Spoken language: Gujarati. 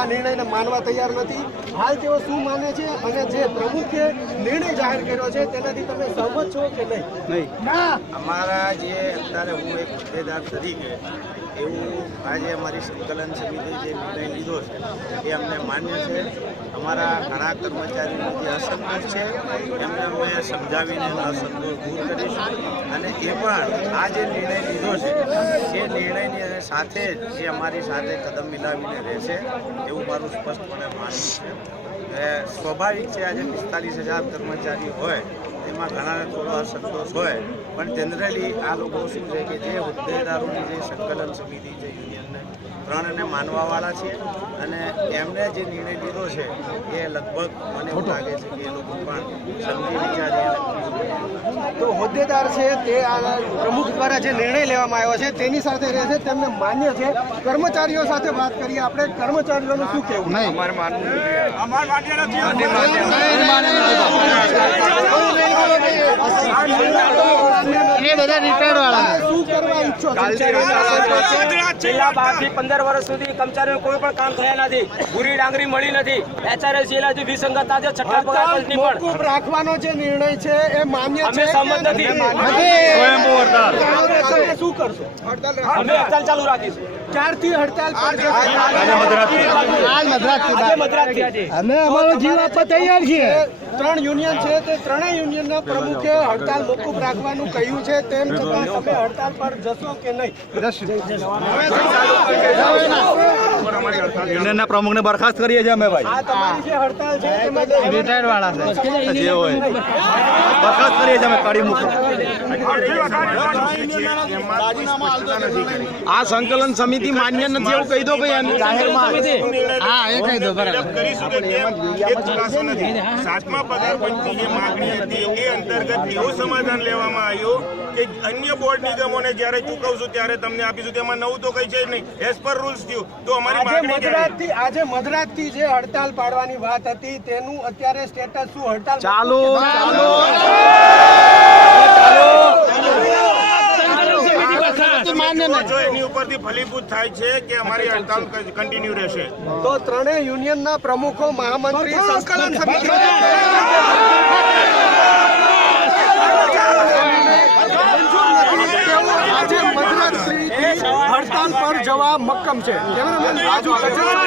આ નિર્ણયને માનવા તૈયાર નથી. હાલ તેઓ શું માને છે અને જે પ્રમુખે નિર્ણય જાહેર કર્યો છે તેનાથી તમે સહમત છો કે નહીં? અમારા જે અત્યારે હું એક હોદ્દેદાર તરીકે એવું આજે અમારી સંકલન સમિતિ જે નિર્ણય લીધો છે એ અમને માન્ય છે. અમારા ઘણા કર્મચારીઓ જે અસંતોષ છે એમને અમે સમજાવીને અસંતોષ દૂર કરીશું અને એ પણ આ જે નિર્ણય લીધો છે એ નિર્ણયની સાથે જ એ અમારી સાથે કદમ મિલાવીને રહેશે એવું મારું સ્પષ્ટપણે માનવું છે. સ્વાભાવિક છે આજે 45,000 કર્મચારીઓ હોય એમાં ઘણાને થોડો અસંતોષ હોય પણ જનરલી આ લોકો શું છે કે જે હોદ્દેદારોની જે સંકલન સમિતિ છે યુનિયનને ત્રણને માનવાવાળા છે અને એમને જે નિર્ણય લીધો છે એ લગભગ મને એવું લાગે છે કે એ લોકો પણ સમજી વિચારી તો હોદ્દેદાર છે તે આ પ્રમુખ દ્વારા જે નિર્ણય લેવામાં આવ્યો છે તેની સાથે રહેશે, તેમને માન્ય છે. કર્મચારીઓ સાથે વાત કરીએ આપણે. કર્મચારીઓનું શું કહેવું? છેલ્લા 12 થી 15 વર્ષ સુધી કર્મચારીઓ કોઈ પણ કામ થયા નથી, પૂરી ડાંગરી મળી નથી. HRSCL હજી વિસંગતતા છે. છઠ્ઠા પગાર પંચની પણ મોકૂફ રાખવાનો જે નિર્ણય છે એ માન્ય છે? અમે સંમત નથી. શું કરશો? અમે હડતાલ ચાલુ રાખીશું. ક્યારથી હડતાલ પર અમે અમારો જીવ આપવા તૈયાર છીએ. 3 યુનિયન છે તે ત્રણેય યુનિયનના પ્રમુખે હડતાલ મોકૂફ રાખવાનું કહ્યું છે, તેમ છતાં તમે હડતાલ પર જશો કે નહીં? યુનિયનના પ્રમુખને બરખાસ્ત કરીએ છીએ અમે ભાઈ. આ તમારી જે હડતાલ છે તેમાં રિટાયર્ડ વાળા છે જે હોય બરખાસ્ત કરીએ છીએ અમે કાઢી મૂકો. આ સંકલન સમિતિ માન્ય નથી એવું કહી દો ભાઈ. હા એ કહી દો બરાબર. સાતમા પગાર પંચની જે માગણી હતી એ અંતર્ગત એવું સમાધાન લેવામાં આવ્યું કે અન્ય બોર્ડ નિગમોને જ્યારે ચૂકવશું ત્યારે તમને આપીશું. તેમાં નવું તો કઈ છે જ નહીં. એઝ પર રૂલ્સ થયું તો અમારી માગણી આજે મધરાતથી જે હડતાલ પાડવાની વાત હતી તેનું અત્યારે સ્ટેટસ શું? હડતાલ ચાલો એની ઉપરથી ફલીભૂત થાય છે કે અમારી હડતાલ કન્ટિન્યુ રહેશે. તો ત્રણેય યુનિયનના પ્રમુખો મહામંત્રી સંકલન સમિતિ હડતાલ પર જવા મક્કમ છે. કેમેરામેન રાજુ કચરા